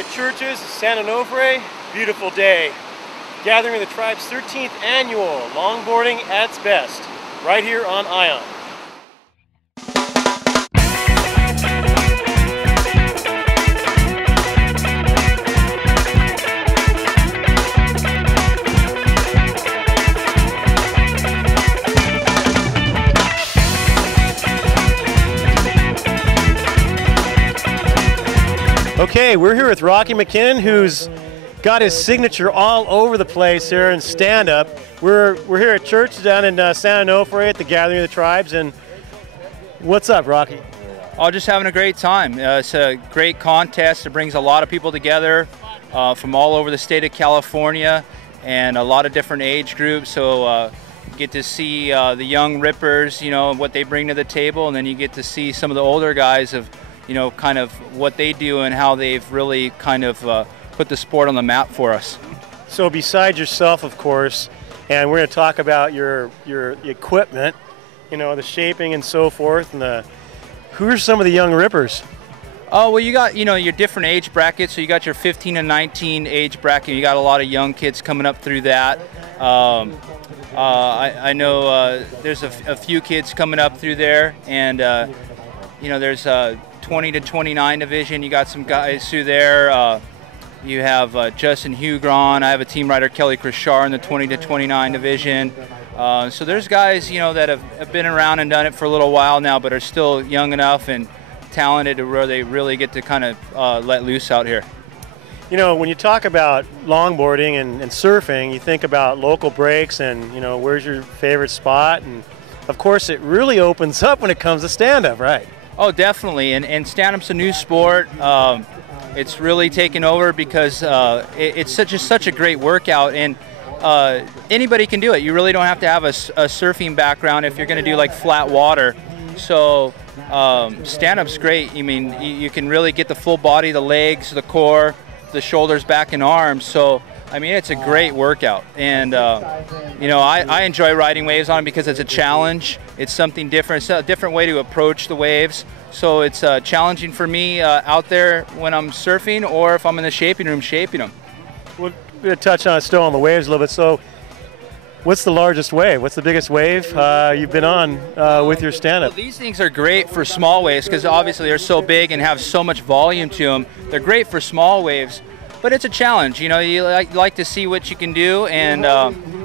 at Churches, San Onofre. Beautiful day. Gathering the Tribe's 13th annual Longboarding at its best, right here on Ion. Okay, we're here with Rocky McKinnon, who's got his signature all over the place here in stand-up. We're here at church down in San Onofre at the Gathering of the Tribes. And what's up, Rocky? Oh, just having a great time. It's a great contest. It brings a lot of people together from all over the state of California and a lot of different age groups. So you get to see the young rippers, you know, what they bring to the table, and then you get to see some of the older guys of, you know, kind of what they do and how they've really kind of put the sport on the map for us. So besides yourself, of course, and we're going to talk about your equipment, you know, the shaping and so forth, and who are some of the young rippers? Oh, well, you got, you know, your different age brackets. So you got your 15 and 19 age bracket. You got a lot of young kids coming up through that. I know there's a few kids coming up through there, and you know, there's 20 to 29 division. You got some guys through there. You have Justin Hugron. I have a team rider, Kelly Krishar, in the 20 to 29 division. So there's guys, you know, that have been around and done it for a little while now, but are still young enough and talented to where they really get to kind of let loose out here. You know, when you talk about longboarding and surfing, you think about local breaks and, you know, where's your favorite spot? And of course, it really opens up when it comes to stand-up, right? Oh, definitely. And stand-up's a new sport. It's really taken over because it's such a great workout, and anybody can do it. You really don't have to have a surfing background if you're going to do like flat water. So stand-up's great. I mean, you can really get the full body, the legs, the core, the shoulders, back, and arms. So I mean, it's a great workout, and you know, I enjoy riding waves on it because it's a challenge. It's something different. It's a different way to approach the waves. So it's challenging for me out there when I'm surfing, or if I'm in the shaping room shaping them. We're going to touch on still on the waves a little bit. So, what's the largest wave? What's the biggest wave you've been on with your stand-up? Well, these things are great for small waves because obviously they're so big and have so much volume to them. They're great for small waves. But it's a challenge, you know. You like to see what you can do, and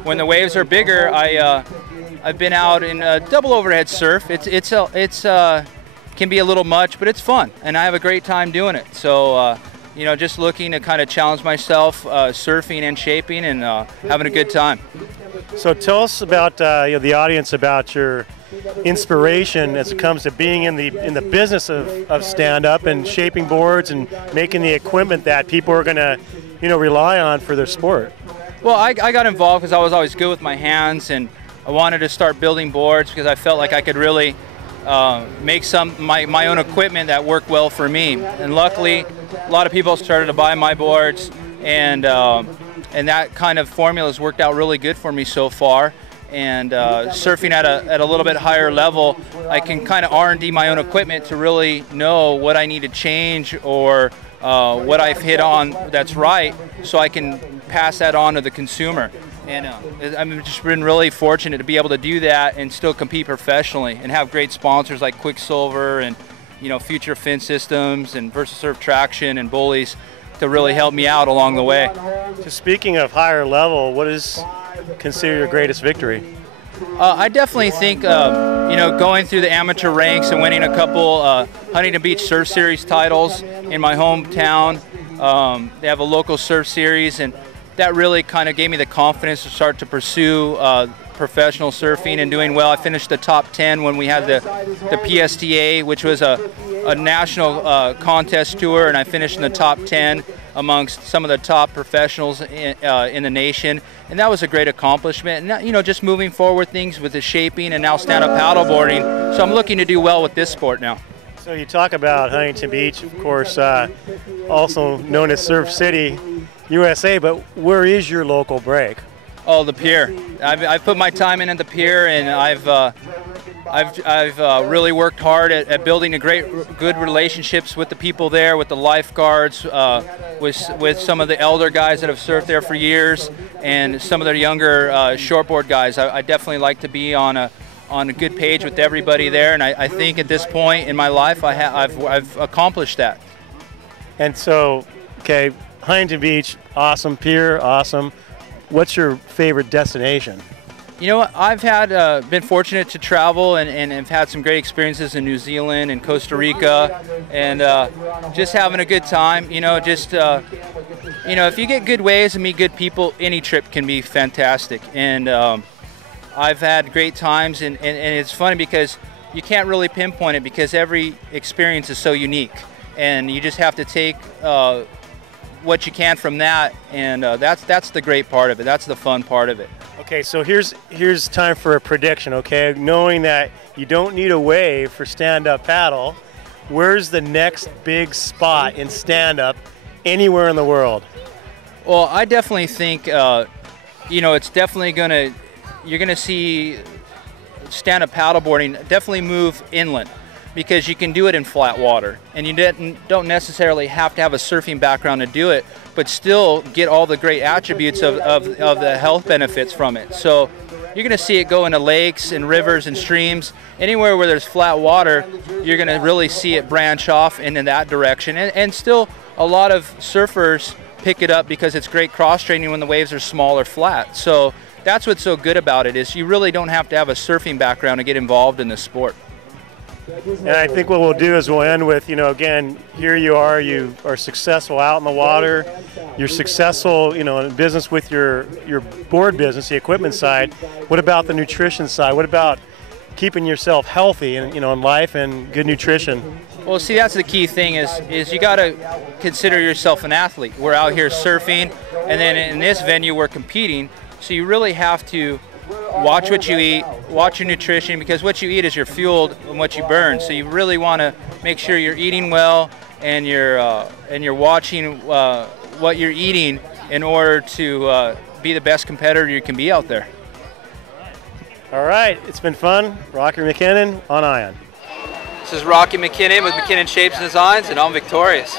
when the waves are bigger, I've been out in double overhead surf. It's can be a little much, but it's fun, and I have a great time doing it. So you know, just looking to kind of challenge myself, surfing and shaping, and having a good time. So tell us about you know, the audience about your inspiration as it comes to being in the business of stand-up and shaping boards and making the equipment that people are going to, you know, rely on for their sport. Well, I got involved because I was always good with my hands, and I wanted to start building boards because I felt like I could really make my own equipment that worked well for me. And luckily, a lot of people started to buy my boards, and that kind of formula has worked out really good for me so far. And surfing at a little bit higher level, I can kind of R&D my own equipment to really know what I need to change or what I've hit on that's right, so I can pass that on to the consumer. And I've just been really fortunate to be able to do that and still compete professionally and have great sponsors like Quicksilver and, you know, Future Fin Systems and VersaSurf Traction and Bullies to really help me out along the way. So speaking of higher level, what is considered your greatest victory? I definitely think, you know, going through the amateur ranks and winning a couple Huntington Beach Surf Series titles in my hometown. They have a local surf series, and that really kind of gave me the confidence to start to pursue professional surfing and doing well. I finished the top 10 when we had the PSTA, which was a national contest tour, and I finished in the top 10 amongst some of the top professionals in the nation, and that was a great accomplishment. And you know, just moving forward things with the shaping and now stand-up paddleboarding, so I'm looking to do well with this sport now. So you talk about Huntington Beach, of course, also known as Surf City, USA, but where is your local break? Oh, the pier. I've put my time in at the pier, and I've I've really worked hard at building good relationships with the people there, with the lifeguards, with some of the elder guys that have surfed there for years, and some of the younger shortboard guys. I definitely like to be on a good page with everybody there, and I think at this point in my life I've accomplished that. And so, okay, Huntington Beach, awesome. Pier, awesome. What's your favorite destination? You know what, I've been fortunate to travel and have had some great experiences in New Zealand and Costa Rica, and just having a good time. You know, just if you get good waves and meet good people, any trip can be fantastic. And I've had great times, and it's funny because you can't really pinpoint it because every experience is so unique, and you just have to take what you can from that, and that's the great part of it. That's the fun part of it. Okay, so here's time for a prediction, okay? Knowing that you don't need a wave for stand-up paddle, where's the next big spot in stand-up anywhere in the world? Well, I definitely think, it's definitely you're gonna see stand-up paddleboarding definitely move inland, because you can do it in flat water, and you don't necessarily have to have a surfing background to do it, but still get all the great attributes of the health benefits from it. So you're going to see it go into lakes and rivers and streams. Anywhere where there's flat water, you're going to really see it branch off into that direction. And still, a lot of surfers pick it up because it's great cross-training when the waves are small or flat. So that's what's so good about it, is you really don't have to have a surfing background to get involved in this sport. And I think what we'll do is we'll end with, again, here you are successful out in the water, you're successful, in business with your board business, the equipment side. What about the nutrition side? What about keeping yourself healthy in life and good nutrition? Well, see, that's the key thing is you got to consider yourself an athlete. We're out here surfing, and then in this venue we're competing, so you really have to watch what you eat, watch your nutrition, because what you eat is your fuel and what you burn. So you really want to make sure you're eating well, and you're watching what you're eating in order to be the best competitor you can be out there. All right, it's been fun. Rocky McKinnon on Ion. This is Rocky McKinnon with McKinnon Shapes and Designs, and I'm victorious.